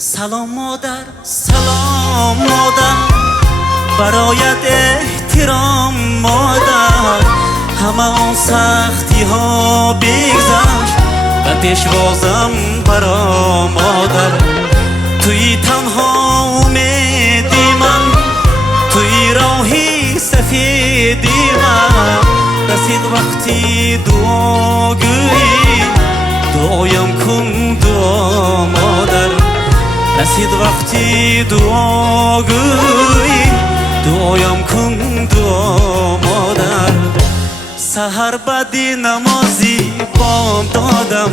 سلام مادر، سلام مادر، برایت احترام مادر. همه آن سختی ها بگذشت و پیشوازم برا مادر. توی تنها امیدی من، توی راهی سفیدی من. رسید وقتی دعاگویی، دعایم کن دعا مادر. رسید وقتی دعاگویی، دعایم کن دعا مادر. سحر بعدی نمازی بام دادم،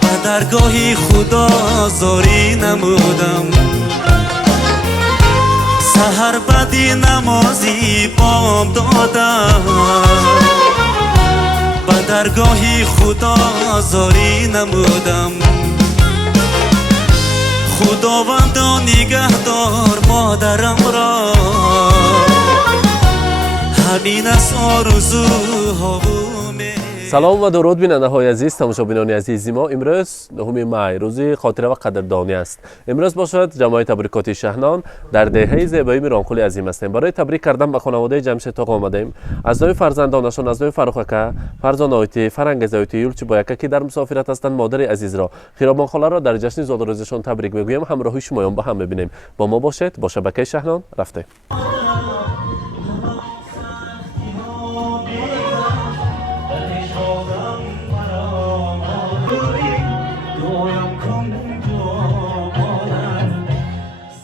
به درگاهی خدا زاری نمودم. سحر بعدی نمازی بام دادم، به درگاهی خدا زاری نمودم. خداوندا نگهدار مادرم را، همین از آرزوها و سلام و درود بیننده های عزیز، تماشابینان عزیز ما. امروز 9 می روزی خاطره و قدردانی است. امروز باشد جمعی تبریکاتی شهنان در دهه زیبایی میرانکولی عظیم هستیم. برای تبریک کردن به خانواده جمشید آقا آمدیم. از نام فرزندانشان، از نام فروخ اکا، فرزان آیتی، فرنگ زایتی، یولچی بایکا که در مسافرت هستند، مادر عزیز را، خیرابان خاله را در جشن زادروزشان تبریک میگویم. همراهی شمایان با هم ببینیم. با ما باشید. با شبکه شهنان رفته.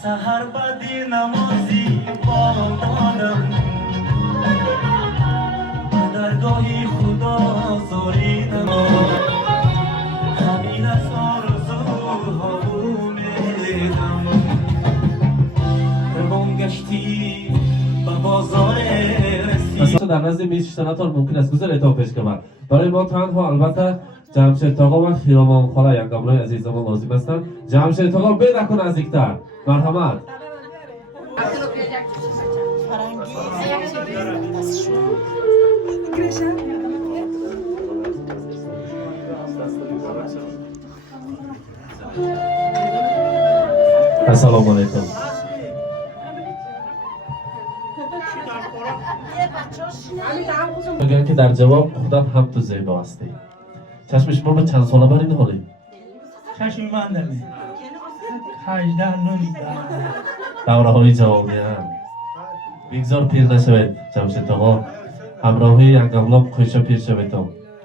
سحر بعدی نمازی بام دادم، به درگاهی خدا زاری نمودم. همین از آرزوها امیدم. روان گشتی به بازار رسید. در نزد میز شناتان ممکن است گذر اتاق پیش کنم. برای ما تنها البته جمشید آقا و خیرابان خاله یکامرای عزیز ما لازم هستند. جمشید آقا بید نکن نزدیکتر. مرحمت. السلام علیکم. بگم که در جواب خودت هم تو زیبا هستی. چشمش ما به چند ساله بر این حالی؟ چشم من نمی 18 دوره های جوانی هم بگذار پیر نشوید جمشید آقا. همراهی یک اولاد خویشه پیر شوید.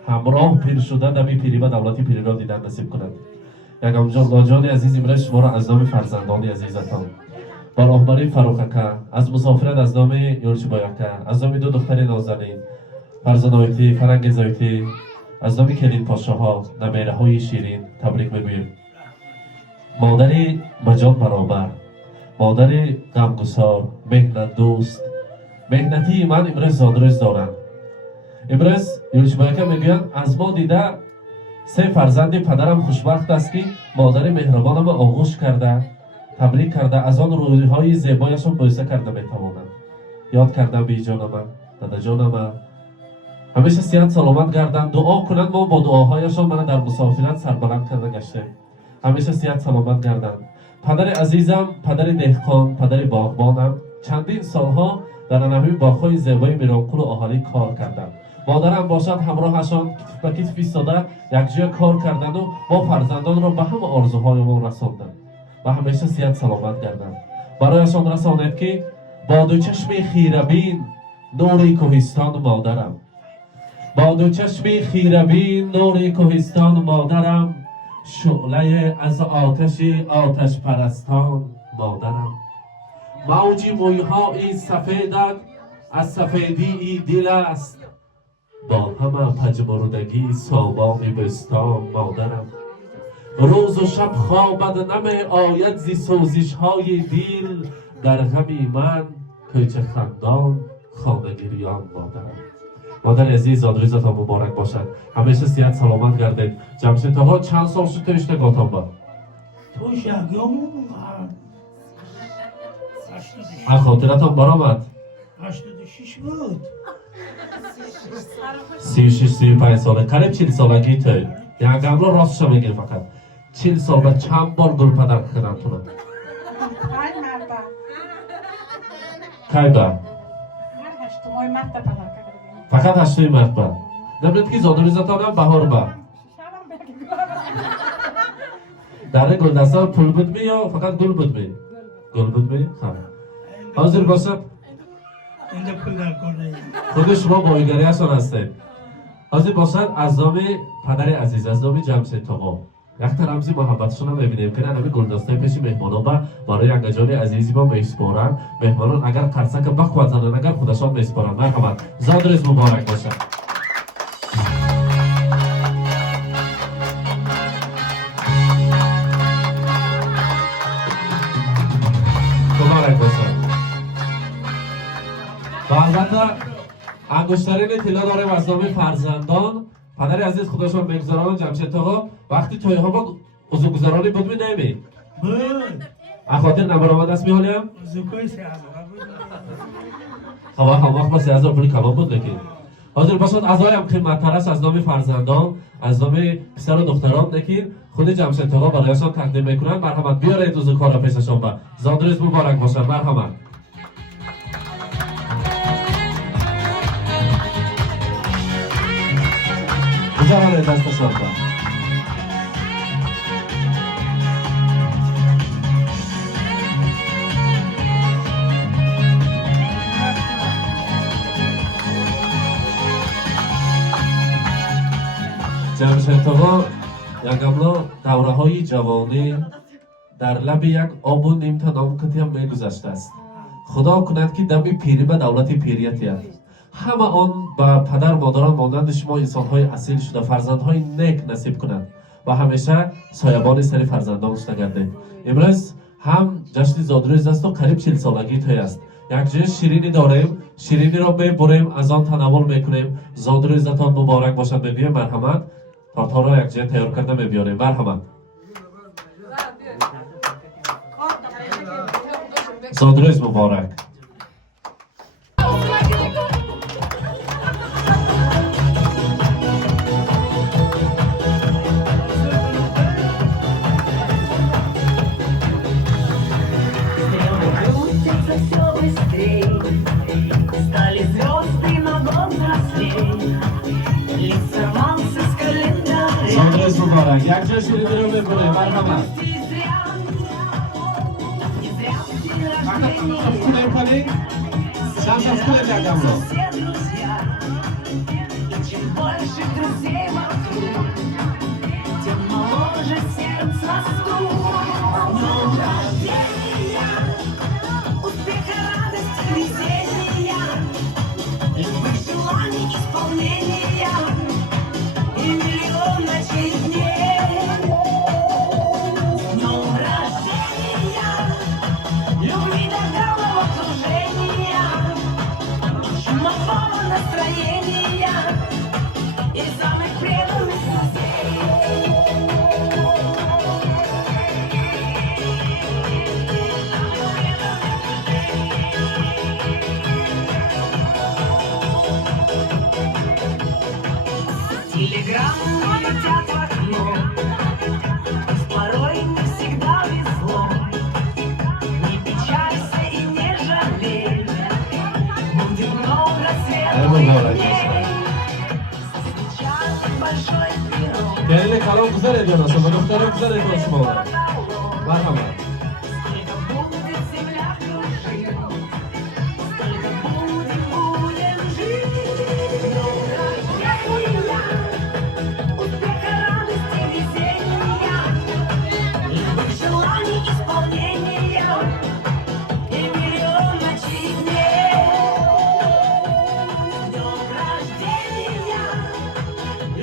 همراه پیر شده دمی پیری و دولتی پیری را دیدن نصیب کند. یک امجان عزیز امروز شما را از نام فرزندان عزیزتان با راهبری فروخ اکا، از مسافرت از نام یولچی بایکا، از نام دو دختر نازنین فرزان آیتی، فرنگ زایتی، از نام کلید پاشاها، نمیره های شیرین تبریک میگوییم. مادری مجان برابر، مادری غمگسار، مهنت دوست، مهنتی من امروز زادروز دارم. امروز یولچی بایکا میگویند از ما دیده سه فرزند پدرم خوشبخت است که مادر مهربانم آغوش کرده، تبریک کرده، از آن روزهای زیبایشان بایسته کرده میتوانند. یاد کردم بی جانم، دادا جانم همیشه صحت سلامت گردند. دعا کنند ما با دعاهایشان من در مسافرت سربلند کرده گشته. همیشه صحت سلامت گردند. پدر عزیزم، پدر دهقان، پدر باغبانم چندین سالها در انواع باغ‌های زیبای میرانکول و اهالی کار کردند. مادرم باشد همراهشان کتف به کتف ایستاده یک جای کار کردند و ما فرزندان را به همه آرزوهایمان رساندند و همیشه صحت سلامت گردند. برایشان رسانید که با دو چشم خیره بین نور کوهستان مادرم، با دو چشم خیره بین نور کوهستان مادرم، شعله از آتش پرستان مادرم. موج مویهای سفیدت از سفیدی دل است، با همه پژمردگی سامان بستان مادرم. روز و شب خوابت نمی آید زی سوزش های دل، در غمی من کوچه خندان خانه گریان مادرم. مادر عزیز زادروزتان مبارک باشد. همیشه صحت سلامت گردید. جمشید آقا چند سال شد تو اشتباهتان با؟ تو شهگامون از خاطرتان برآمد؟ 86 بود. 36-35 ساله، قریب 40 سالگی تو. یک گمرا راستش میگه فقط 40 سال بعد چند بار گل پدر کردم تو رو؟ Hai mata. کی بار؟ Har hashtu moy mata padar kardem. فقط 8 مرتبه. نمی‌دونید که زادوری زتانم بهار با. Sharam bergi gularam. در گلدسته پول بود می یا فقط گل بود می؟ گل بود می؟ خب. حاضر باشد اینجا پول در کنه. خود شما بایگری هستید. حاضر باشد از نام پدر عزیز از نام جمشید تاقا یک رمزی محبتشون هم ببینیم که همه گلدسته پیش مهمانان با برای انگجان عزیزی با میسپارن. مهمانان اگر قرصک بخواد زنن اگر خودشان میسپارن. مرحمت زادروز مبارک باشد. مبارک باشد. و البته انگشترین طلا داریم از نام فرزندان پدر عزیز خودشان میگذارن. جمشید آقا وقتی توی ها با عضوگذرانی بود می نمی بود. اخاطر نبرآمد است می‌حالیم زکوی سه هزار بود. خب وقت با 3000 پولی کباب بود نکی حاضر باشد ازایم قیمت‌تر است از نام فرزندان از نام پسر و دختران نکین خود جمشید آقا برایشان تقدیم میکنن. مرحمت بیارید عضوکار را پیششان با زادروز مبارک باشد. مرحمت بزرگان دستشان با جمشید آقا یکملا دوره های جوانی در لب یک آب و نیم تا نامکتی هم میگذشته است. خدا کند که دمی پیری به دولت پیریتی است. همه آن به پدر مادران مانند شما انسان‌های اصیل شده فرزندهای نیک نصیب کند و همیشه سایبان سر فرزندانش نگردید. امروز هم جشن زادروز است و قریب 40 سالگی توی است. یک جای شیرینی داریم شیرینی را میبریم از آن تناول میکنیم. زادروزتان مبارک باشد. ببینیم مرحمت تارتا را یک جای تیار کرده میبیاریم. مرحمت زادروز مبارک. Все быстрее, стали звезды много взрослее, лица мансы с календаря. زادروز مبارک. یک جای شیرینی را میبریم. مرحمت И зря, не зря день рождения, все друзья. И чем больше друзей вокруг, тем моложе сердце стук. Днем рождения, успеха, радости, везения, любых желаний, исполнения и миллион ночей и дней. Днем рождения, любви до головокружения, чумового настроения и самых преданных друзей. Телеграммы летят в окно, порой не всегда везло. Не печалься и не жалей, будет много светлых дней. Сейчас большой пирог, گریل کلام گذار ایدیان است و دختران گذار ایدیان شما مرحمت сколько будет земля кружить, сколько будем жить. Днем рождения, успеха, радости, везения, любых желаний, исполнения и миллион ночей и дней. Днем рождения,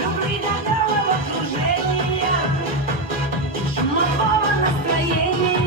любви до головокружения и чумового настроения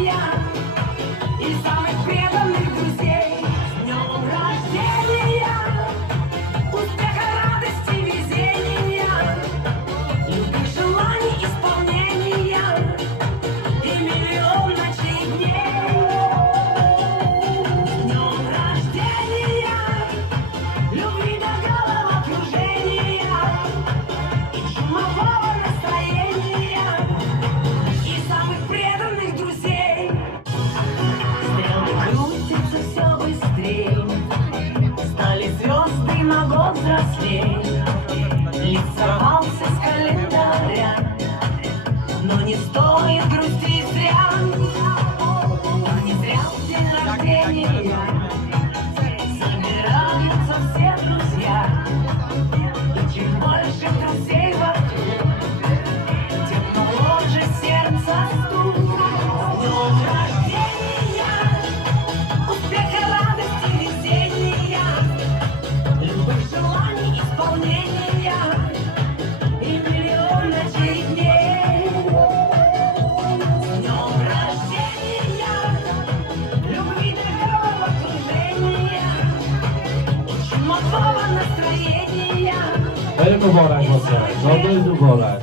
مبارک باشه. نوروز مبارک.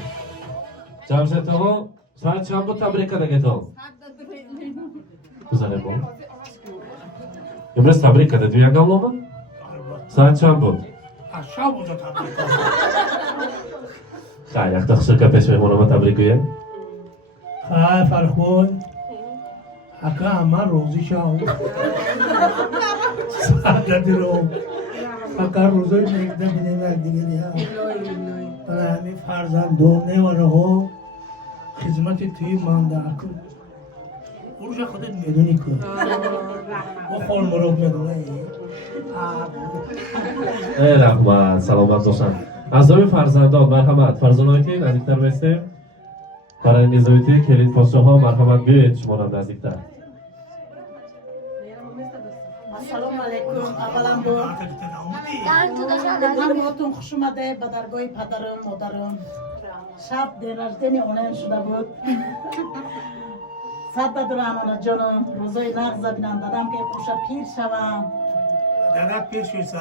جمشید آقا ساعت چند بود تبریک کنگتون؟ بزنه با. امروز تبریک کنه توی یکم لومه؟ ساعت چند بود؟ اشرب بوده تبریک خیلی یک تخصیل که پیش میمونم تبریک گویه؟ خیلی فرخون اکا همه روزی شاو سعادتی رو اکا روزی نگده بینیم یک دیگه دیا برای همین فرزندونه و رهو خدمت توی مانده اکو اونجا خودت میدونی که و خول مرود میدونه ای رحمت سلامت باشن. اعضای فرزندان مرحمت فرزانایی که نزدیکتر بستیم برای نظامیتی کلید پاسچاه ها مرحمت بیایید شما را نزدیکتر. السلام علیکم. اولا با همتون خوش اومده به درگاه پدرم مادرم. شب دلرزدنی اونم شده بود. صد بدر امانت جانم روزای نغزه بینم دادم که پوشه پیر شوم. دادت پیر شویسا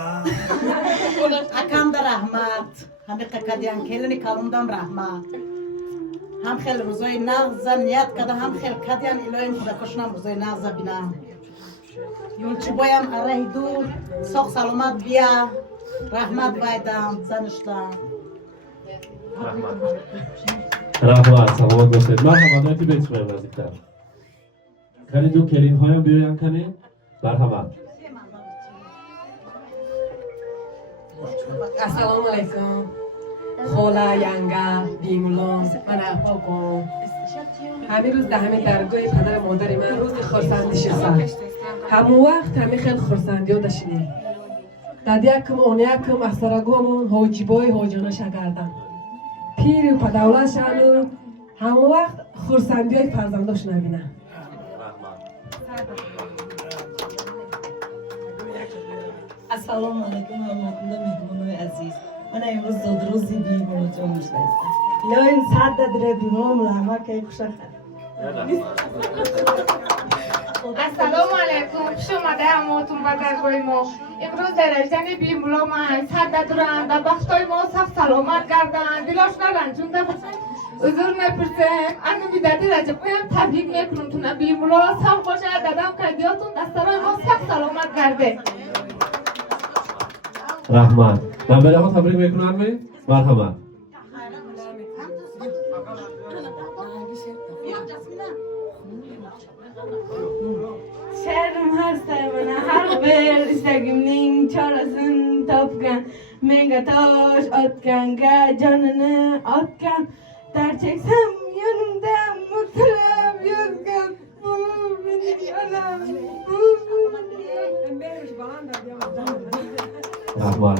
اکم در رحمت همه قکدیان کلنی کلوندم رحمت هم خیلی روزای نغزه نیت کده هم خیلی کدیان الهیم خدا کشنم روزای نغزه بینم یولچی بایم اره دور ساق سلامت بیا رحمت بایدم زنشتم رحمت سلامت باشید. مرحمت هایتی بیت شما نزدیکتر. کنی دو کلید هایم بیایم کنی؟ مرحمت. Assalomu alaykum. Xola, yanga, bimulon, mana pokon. همین روز در همین درگاه پدر مادر من روز خورسندیش است. همون وقت همین خیلی خورسندی داشتیم. دادی کم اون یکم اثرگومون حاجیبای حاجانا شگردن. پیر و پداولا شانو همون وقت خورسندی های فرزنداش نبینن. السلام علیکم و مهمانان مهمانای عزیز. من امروز زودروزی بیمون تو میشناسم. لایم صد در بیمون لحمه که خوشخه. السلام علیکم خوش اومده همتون به درگاه ما. امروز در اجدن بیمولا من صد دوران در بختای ما سخت سلامت گردن دلاش نرنجونده حضور نپرسن انو بیدادی رجب قیم تبریک میکنم تونه بیمولا سخت باشه دادم کدیاتون دسترای ما سخت سلامت گرده. رحمت. من برای ها تبریک میکنم می؟ مرحمت. Şehrim her sevmene her bir istediğimnin çarasın topkan Menga taş atkan ga canını atkan Der çeksem yanımda mutluyum yüzgün Bu benim anam Bu رحمت.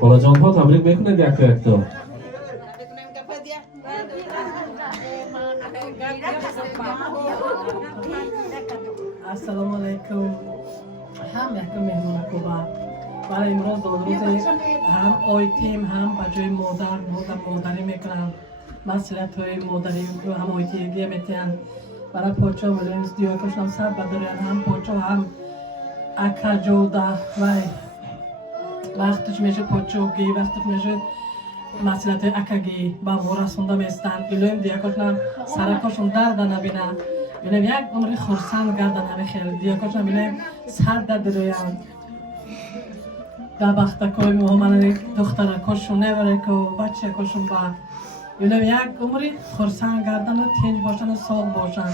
حالا جان ها تبریک میکنید یک یک تا. السلام علیکم هم یکم مهمون خوبه برای امروز روز هم آیتیم هم بجای مادری میکنم مسئولیت های مادری هم آیتیگی میتین برای پاچه مدرنز دیو کشنم سر بدارین هم پاچه هم اکا جوده وقتش میشه پاچه گی وقتش میشه مسئولیت اکاگی با مورا سونده میستن ایلویم دیو کشنم سرکاشون درد نبینه بینم یک عمری خورسند گردن همه خیلی دیگه کشم بینم سر درد رویم در بختکای محمد دختر کشون نبره که بچه کشون با بینم یک عمری خورسند گردن تنج باشن و سال باشن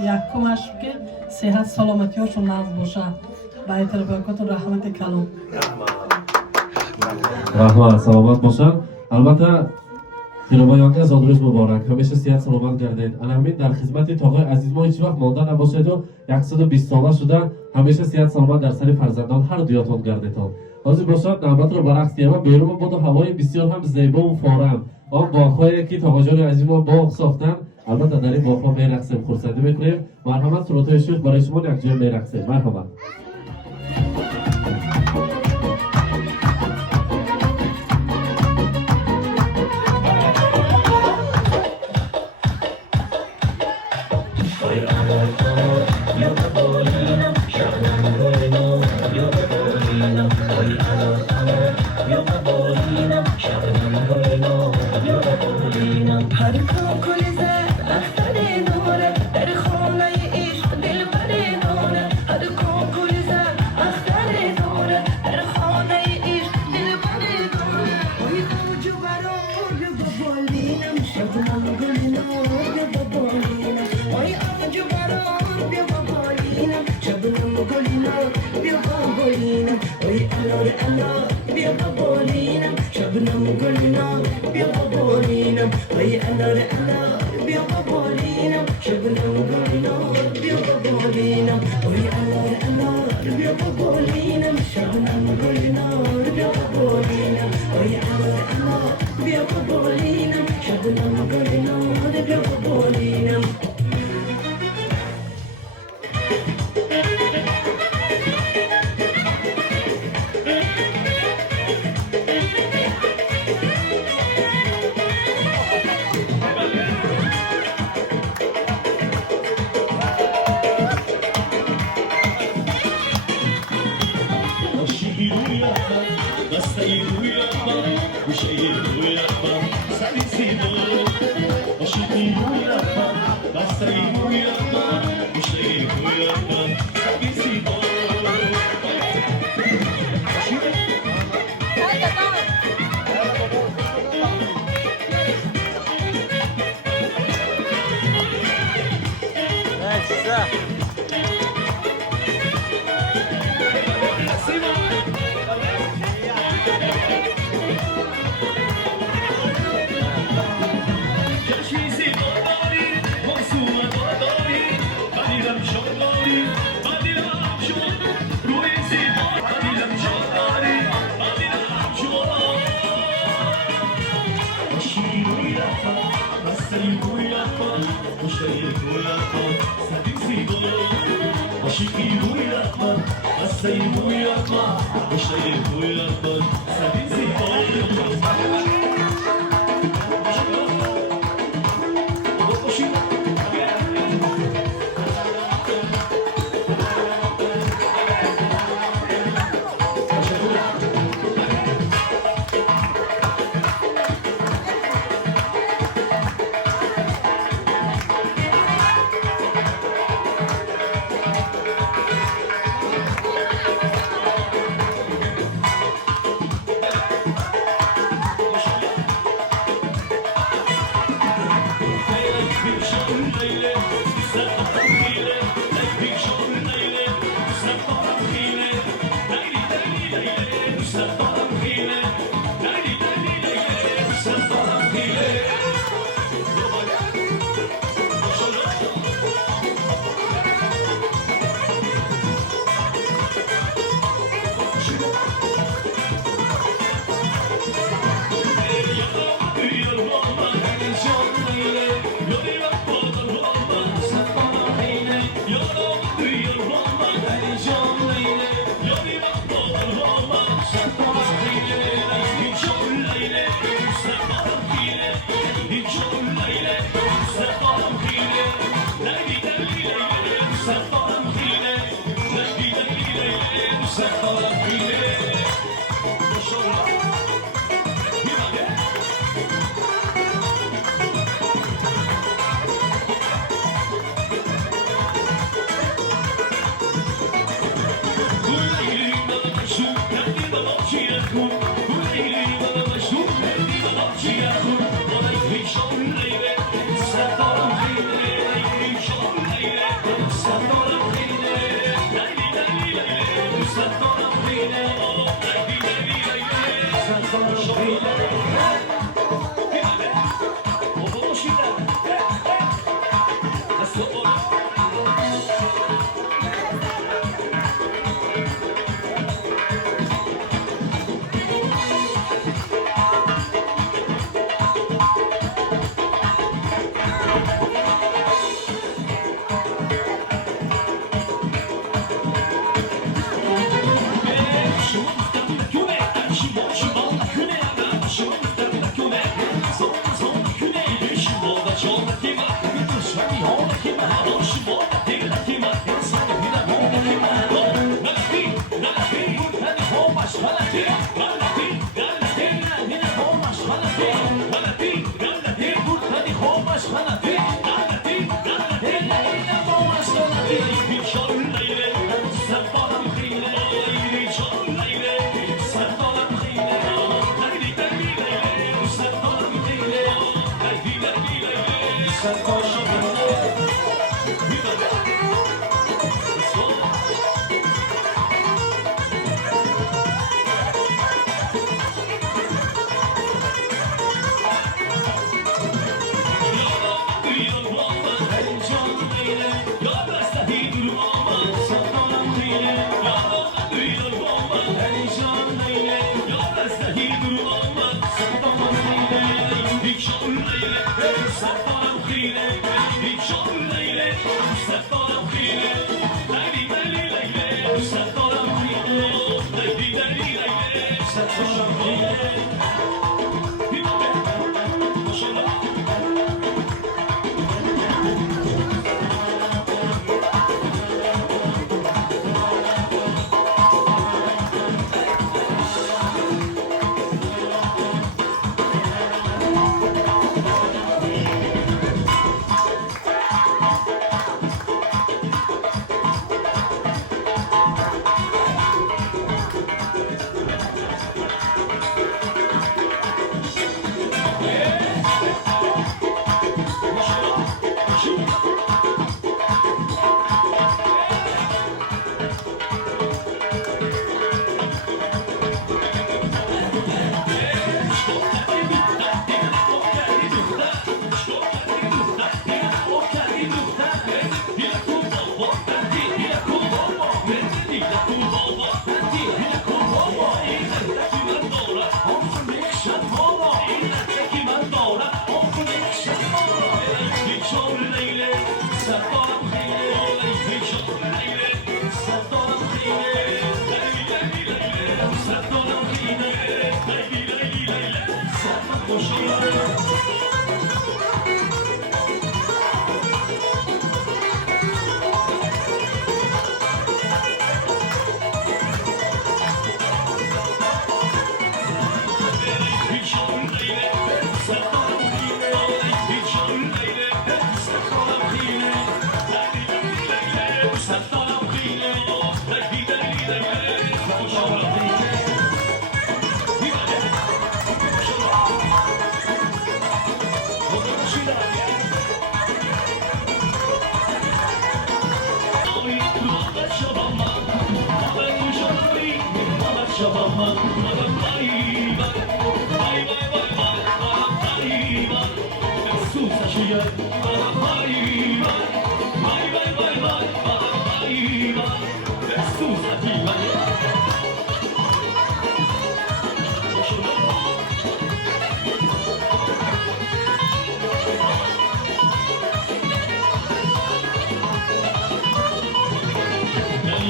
یک کمش که صحت سلامتی هاشون نزد باشه بایتر باکتون رحمت کلون رحمت سلامت باشن. البته خیربایان از آدرس مبارک همیشه صحت سلامت گردید. الامین در خدمت تاقای عزیز ما هیچ وقت مانده نباشید و 120 ساله شده همیشه صحت سلامت در سر فرزندان هر دویاتون گردیدتان. حاضر باشد نوبت رو برعکس دیگه بیرون بود و هوای بسیار هم زیبا و فارم آن باغ‌هایی که تاقا جان عزیز ما باغ ساختن البته در این باغ‌ها میرقصیم خورسندی میکنیم. مرحمت سرودهای شیخ برای شما یک جای میرقصیم. مرحبا. You're the boy,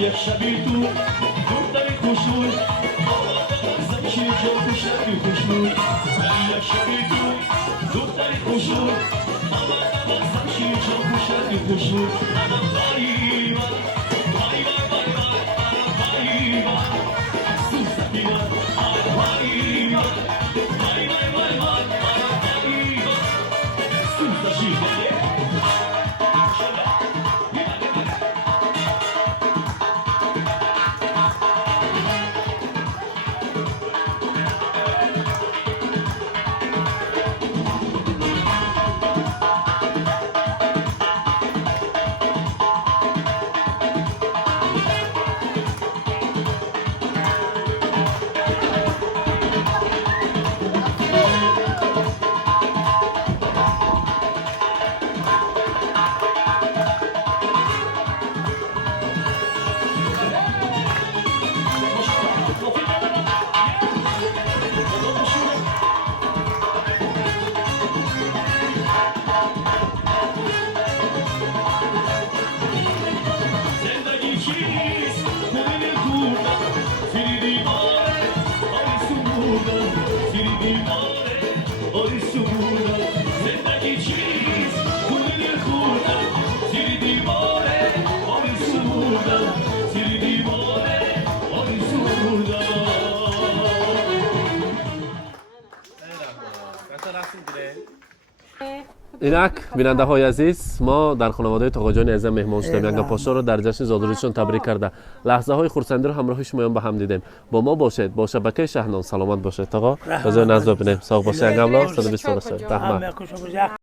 یک شبی تو دور داری خوشون زمشی جو خوشی خوشون یک شبی تو دور داری خوشون زمشی جو خوشی خوشون بای بای بای بای بای بای سوزکی بای بای بای بای بای سوزکی بای اینک بیننده های عزیز ما در خانواده تاقا جان عزیز مهمان شدیم ینگا پاشا رو در جشن زادروزشون تبریک کرده لحظه های خرسندی رو همراه شما به هم دیدیم با ما باشید با شبکه شهنان سلامت باشید تاقا بزرگ نزد ببینیم ساق باشه ینگا 120 سال